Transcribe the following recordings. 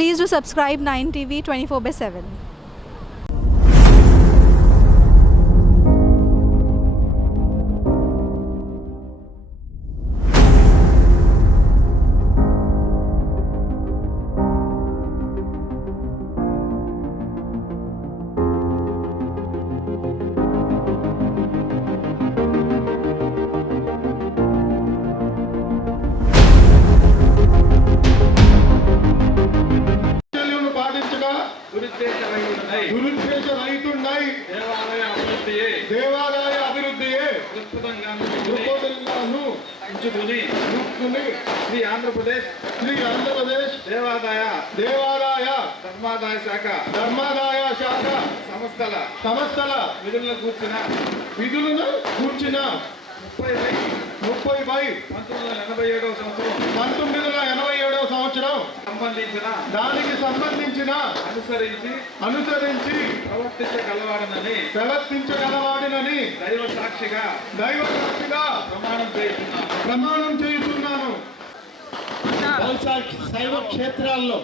Please do subscribe 9 TV 24/7. దేవాలయ అభివృద్ధియే శ్రీ ఆంధ్రప్రదేశ్ దేవాదాయ ధర్మాదాయ శాఖ సంస్థల విధులను కూర్చిన 1987 సంవత్సరం దానికి సంబంధించిన అనుసరించి ప్రవర్తించగలవాడినని దైవ సాక్షిగా ప్రమాణం చేస్తున్నాను. శైవ క్షేత్రాల్లో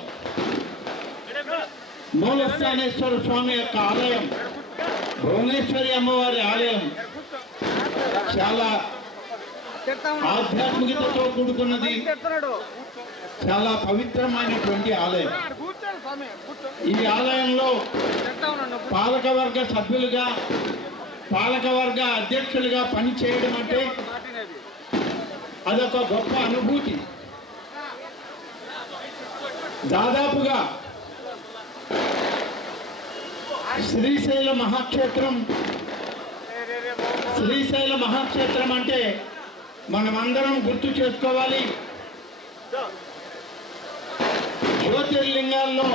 మూలస్థానేశ్వర స్వామి యొక్క ఆలయం, భువనేశ్వరి అమ్మవారి ఆలయం చాలా ఆధ్యాత్మికతతో కూడుకున్నది, చాలా పవిత్రమైనటువంటి ఆలయం. ఈ ఆలయంలో పాలకవర్గ సభ్యులుగా, పాలకవర్గ అధ్యక్షులుగా పనిచేయడం అంటే అదొక గొప్ప అనుభూతి. దాదాపుగా శ్రీశైల మహాక్షేత్రం అంటే మనమందరం గుర్తు చేసుకోవాలి. జ్యోతిర్లింగాల్లో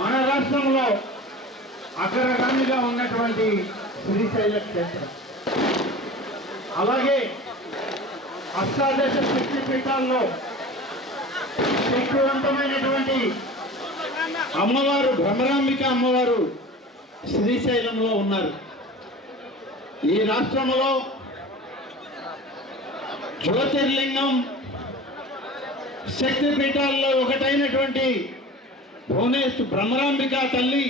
మన రాష్ట్రంలో అగ్రగామిగా ఉన్నటువంటి శ్రీశైల క్షేత్రం, అలాగే అష్టాదశ శక్తిపీఠాల్లో శక్తివంతమైనటువంటి అమ్మవారు భ్రమరాంబిక అమ్మవారు శ్రీశైలంలో ఉన్నారు. ఈ రాష్ట్రంలో జ్యోతిర్లింగం శక్తిపీఠాల్లో ఒకటైనటువంటి భ్రమరాంబిక తల్లి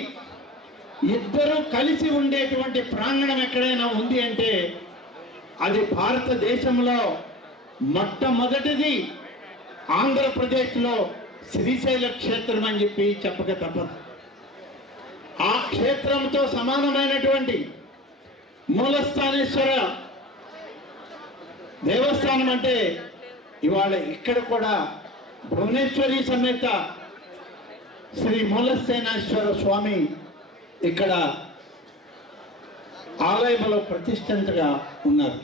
ఇద్దరు కలిసి ఉండేటువంటి ప్రాంగణం ఎక్కడైనా ఉంది అంటే అది భారతదేశంలో మొట్టమొదటిది ఆంధ్రప్రదేశ్లో శ్రీశైల క్షేత్రం అని చెప్పి చెప్పక తప్పదు. ఆ క్షేత్రంతో సమానమైనటువంటి మూలస్థానేశ్వర దేవస్థానం అంటే ఇవాళ ఇక్కడ కూడా భువనేశ్వరి సమేత శ్రీ మూలస్థానేశ్వర స్వామి ఇక్కడ ఆలయంలో ప్రతిష్ఠితంగా ఉన్నారు.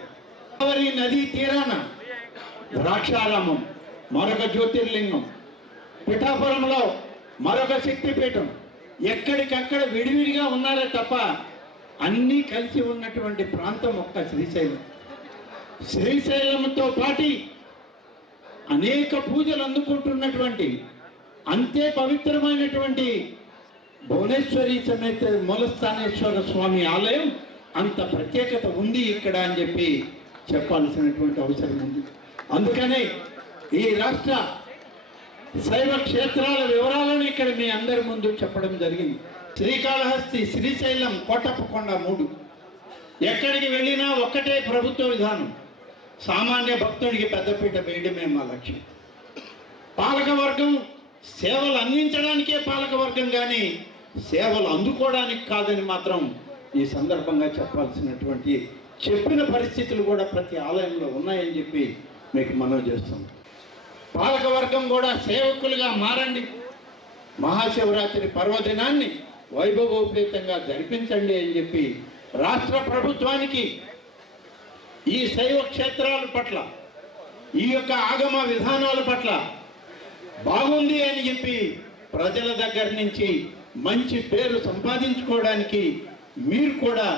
గోదావరి నదీ తీరాన ద్రాక్షారామం మరొక జ్యోతిర్లింగం, పిఠాపురంలో మరొక శక్తిపీఠం, ఎక్కడికక్కడ విడివిడిగా ఉన్నారే తప్ప అన్నీ కలిసి ఉన్నటువంటి ప్రాంతం ఒక్క శ్రీశైలం. శ్రీశైలంతో పాటి అనేక పూజలు అందుకుంటున్నటువంటి అంతే పవిత్రమైనటువంటి భువనేశ్వరి సమేత మూలస్థానేశ్వర స్వామి ఆలయం అంత ప్రత్యేకత ఉంది ఇక్కడ అని చెప్పి చెప్పాల్సినటువంటి అవసరం ఉంది. అందుకనే ఈ రాష్ట్ర శైవ క్షేత్రాల వివరాలను ఇక్కడ మీ అందరి ముందు చెప్పడం జరిగింది. శ్రీకాళహస్తి, శ్రీశైలం, కోటప్పకొండ 3 ఎక్కడికి వెళ్ళినా ఒక్కటే ప్రభుత్వ విధానం. సామాన్య భక్తుడికి పెద్దపీట వేయడమే మా లక్ష్యం. పాలకవర్గం సేవలు అందించడానికే పాలకవర్గం, కానీ సేవలు అందుకోవడానికి కాదని మాత్రం ఈ సందర్భంగా చెప్పాల్సినటువంటి చెప్పిన పరిస్థితులు కూడా ప్రతి ఆలయంలో ఉన్నాయని చెప్పి మీకు మనవి చేస్తాం. పాలకవర్గం కూడా సేవకులుగా మారండి. మహాశివరాత్రి పర్వదినాన్ని వైభవోపేతంగా జరిపించండి అని చెప్పి రాష్ట్ర ప్రభుత్వానికి ఈ శైవ క్షేత్రాల పట్ల, ఈ యొక్క ఆగమ విధానాల పట్ల బాగుంది అని చెప్పి ప్రజల దగ్గర నుంచి మంచి పేరు సంపాదించుకోవడానికి మీరు కూడా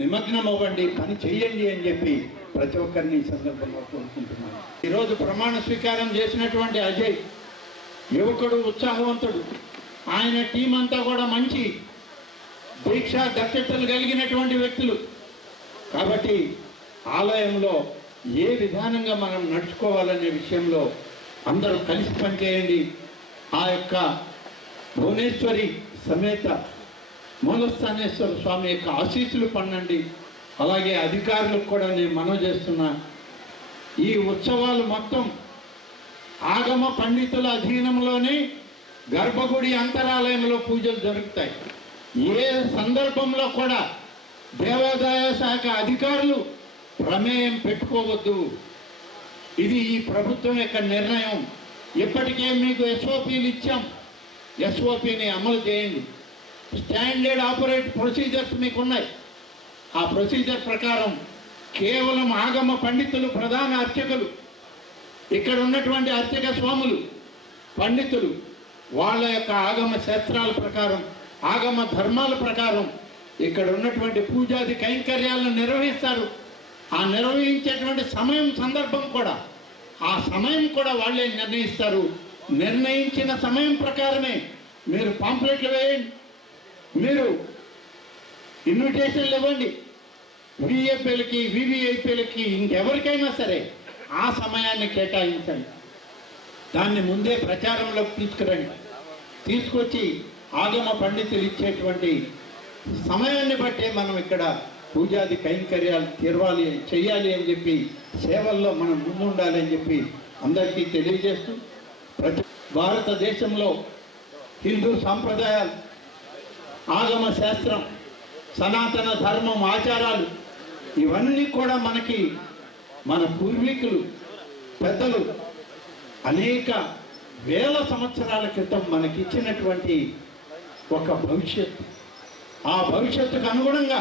నిమగ్నం అవ్వండి, పని చేయండి అని చెప్పి ప్రతి ఒక్కరిని ఈ సందర్భంగా కోరుకుంటున్నాను. ఈరోజు ప్రమాణ స్వీకారం చేసినటువంటి అజయ్ యువకుడు, ఉత్సాహవంతుడు. ఆయన టీం అంతా కూడా మంచి దీక్షా దక్షతలు కలిగినటువంటి వ్యక్తులు. కాబట్టి ఆలయంలో ఏ విధానంగా మనం నడుచుకోవాలనే విషయంలో అందరూ కలిసి పనిచేయండి. యొక్క భువనేశ్వరి సమేత మూలస్థానేశ్వర స్వామి యొక్క ఆశీస్సులు పొందండి. అలాగే అధికారులకు కూడా నేను మనవి చేస్తున్నా, ఈ ఉత్సవాలు మొత్తం ఆగమ పండితుల అధీనంలోనే గర్భగుడి అంతరాలయంలో పూజలు జరుగుతాయి. ఏ సందర్భంలో కూడా దేవాదాయ శాఖ అధికారులు ప్రమేయం పెట్టుకోవద్దు. ఇది ఈ ప్రభుత్వం యొక్క నిర్ణయం. ఇప్పటికే మీకు ఎస్ఓపీలు ఇచ్చాం, ఎస్ఓపిని అమలు చేయండి. స్టాండర్డ్ ఆపరేట్ ప్రొసీజర్స్ మీకు ఉన్నాయి. ఆ ప్రొసీజర్ ప్రకారం కేవలం ఆగమ పండితులు, ప్రధాన అర్చకులు, ఇక్కడ ఉన్నటువంటి అర్చక స్వాములు, పండితులు వాళ్ళ యొక్క ఆగమ శాస్త్రాల ప్రకారం, ఆగమ ధర్మాల ప్రకారం ఇక్కడ ఉన్నటువంటి పూజాది కైంకర్యాలను నిర్వహిస్తారు. ఆ నిర్వహించేటువంటి సందర్భం కూడా, ఆ సమయం కూడా వాళ్ళే నిర్ణయిస్తారు. నిర్ణయించిన సమయం ప్రకారమే మీరు పాంప్లెట్లు వేయండి, మీరు ఇన్విటేషన్లు ఇవ్వండి. విఐపీలకి, వివిఐపీలకి, ఇంకెవరికైనా సరే ఆ సమయాన్ని కేటాయించండి. దాన్ని ముందే ప్రచారంలోకి తీసుకురండి. తీసుకొచ్చి ఆగమ పండితులు ఇచ్చేటువంటి సమయాన్ని బట్టే మనం ఇక్కడ పూజాది కైంకర్యాలు చేయాలి అని చెప్పి, సేవల్లో మనం ముందుండాలి అని చెప్పి అందరికీ తెలియజేస్తూ, భారతదేశంలో హిందూ సాంప్రదాయాలు, ఆగమ శాస్త్రం, సనాతన ధర్మం, ఆచారాలు ఇవన్నీ కూడా మనకి మన పూర్వీకులు, పెద్దలు అనేక వేల సంవత్సరాల క్రితం మనకిచ్చినటువంటి ఒక భవిష్యత్తు. ఆ భవిష్యత్తుకు అనుగుణంగా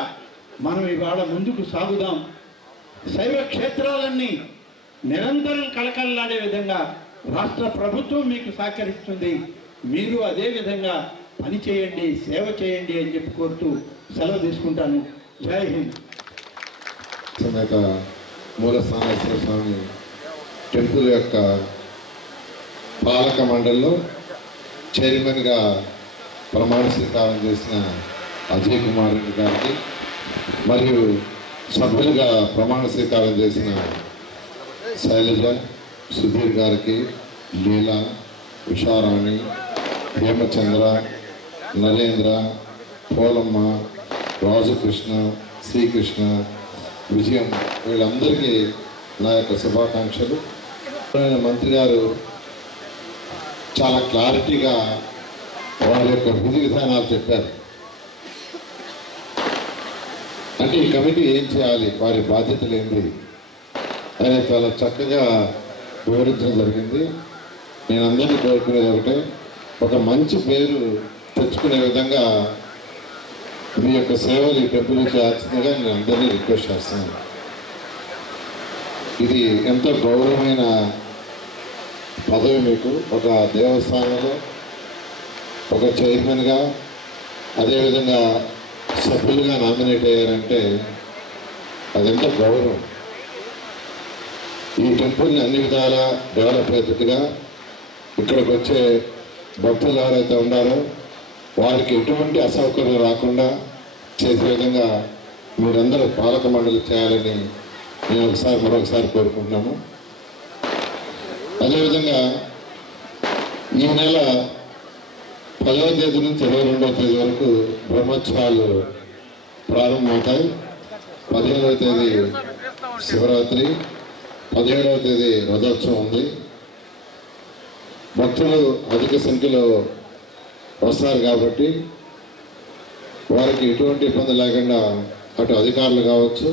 మనం ఇవాళ ముందుకు సాగుదాం. శైవ క్షేత్రాలన్నీ నిరంతరం కళకళలాడే విధంగా రాష్ట్ర ప్రభుత్వం మీకు సహకరిస్తుంది. మీరు అదే విధంగా పని చేయండి, సేవ చేయండి అని చెప్పి కోరుతూ సెలవు తీసుకుంటాను. జై హింద్. సమేత మూలస్థానేశ్వర స్వామి టెంపుల్ యొక్క పాలక మండలిలో చైర్మన్గా ప్రమాణ స్వీకారం చేసిన అజయ్ కుమార్ రెడ్డి గారికి, మరియు సభ్యులుగా ప్రమాణ స్వీకారం చేసిన శైలజ, సుధీర్ గారికి, లీలా, ఉషారాణి, హేమచంద్ర, నరేంద్ర, పోలమ్మ, రాజకృష్ణ, శ్రీకృష్ణ, విజయం, వీళ్ళందరికీ నా యొక్క శుభాకాంక్షలు. మంత్రి గారు చాలా క్లారిటీగా వాళ్ళ యొక్క విధి విధానాలు చెప్పారు. అంటే ఈ కమిటీ ఏం చేయాలి, వారి బాధ్యతలు ఏంటి అనేది చాలా చక్కగా వివరించడం జరిగింది. నేను అందరినీ కోరుకునేది ఒకటే, ఒక మంచి పేరు తెచ్చుకునే విధంగా మీ యొక్క సేవలు ఈ టెంపుల్ చేయాల్సిందిగా నేను అందరినీ రిక్వెస్ట్ చేస్తున్నాను. ఇది ఎంతో గౌరవమైన పదవి మీకు. ఒక దేవస్థానంలో ఒక చైర్మన్గా, అదేవిధంగా సభ్యులుగా నామినేట్ అయ్యారంటే అదెంతో గౌరవం. ఈ టెంపుల్ని అన్ని విధాలా డెవలప్ అయ్యేట్టుగా ఇక్కడికి వచ్చే భక్తులు ఎవరైతే ఉన్నారో వారికి ఎటువంటి అసౌకర్యం రాకుండా చేసే విధంగా మీరందరూ పాలక మండలి చేయాలని నేను మరొకసారి కోరుకుంటున్నాను. అదేవిధంగా ఈ నెల 10వ తేదీ నుంచి 22వ తేదీ వరకు బ్రహ్మోత్సవాలు ప్రారంభమవుతాయి. 15వ తేదీ శివరాత్రి, 17వ తేదీ రథోత్సవం ఉంది. భక్తులు అధిక సంఖ్యలో వస్తారు కాబట్టి వారికి ఎటువంటి ఇబ్బంది లేకుండా అటు అధికారులు కావచ్చు,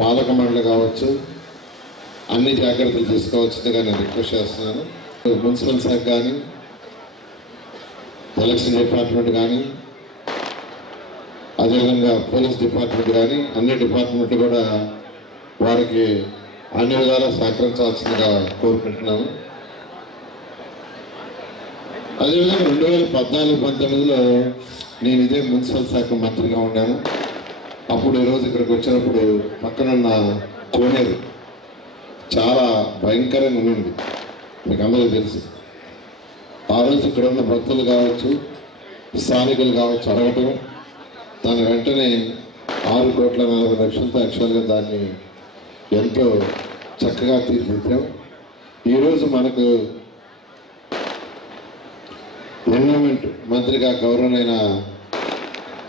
పాలక మండలి కావచ్చు, అన్ని జాగ్రత్తలు తీసుకోవచ్చుగా నేను రిక్వెస్ట్ చేస్తున్నాను. మున్సిపల్ శాఖ కానీ, ఎలక్షన్ డిపార్ట్మెంట్ కానీ, అదేవిధంగా పోలీస్ డిపార్ట్మెంట్ కానీ, అన్ని డిపార్ట్మెంట్ కూడా వారికి అన్ని విధాలా సహకరించాల్సిందిగా కోరుకుంటున్నాను. అదేవిధంగా 2014-19లో నేను ఇదే మున్సిపల్ శాఖ మంత్రిగా ఉన్నాను. అప్పుడు ఈరోజు ఇక్కడికి వచ్చినప్పుడు పక్కనున్న కోనేరు చాలా భయంకరంగా ఉంది, మీకు అందరికీ తెలుసు. ఆ రోజు ఇక్కడ ఉన్న భక్తులు కావచ్చు, స్థానికులు కావచ్చు అడగటం, దాని వెంటనే 6,40,00,000 యాక్చువల్గా దాన్ని ఎంతో చక్కగా తీర్చిదిద్దాం. ఈరోజు మనకు ఎండోమెంట్ మంత్రిగా గౌరవనైన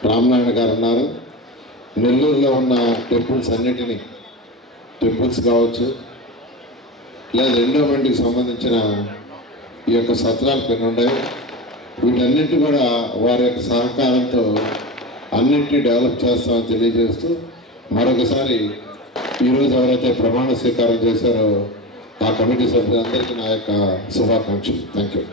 రామనారాయణ గారు ఉన్నారు. నెల్లూరులో ఉన్న టెంపుల్స్ అన్నిటినీ, టెంపుల్స్ కావచ్చు లేదా ఎండోమెంట్కి సంబంధించిన ఈ యొక్క సత్రాలు కొన్ని ఉన్నాయి. వీటన్నిటి కూడా వారి యొక్క సహకారంతో అన్నింటినీ డెవలప్ చేస్తామని తెలియజేస్తూ మరొకసారి ఈరోజు ఎవరైతే ప్రమాణ స్వీకారం చేశారో ఆ కమిటీ సభ్యులందరికీ నా యొక్క శుభాకాంక్షలు. Thank you.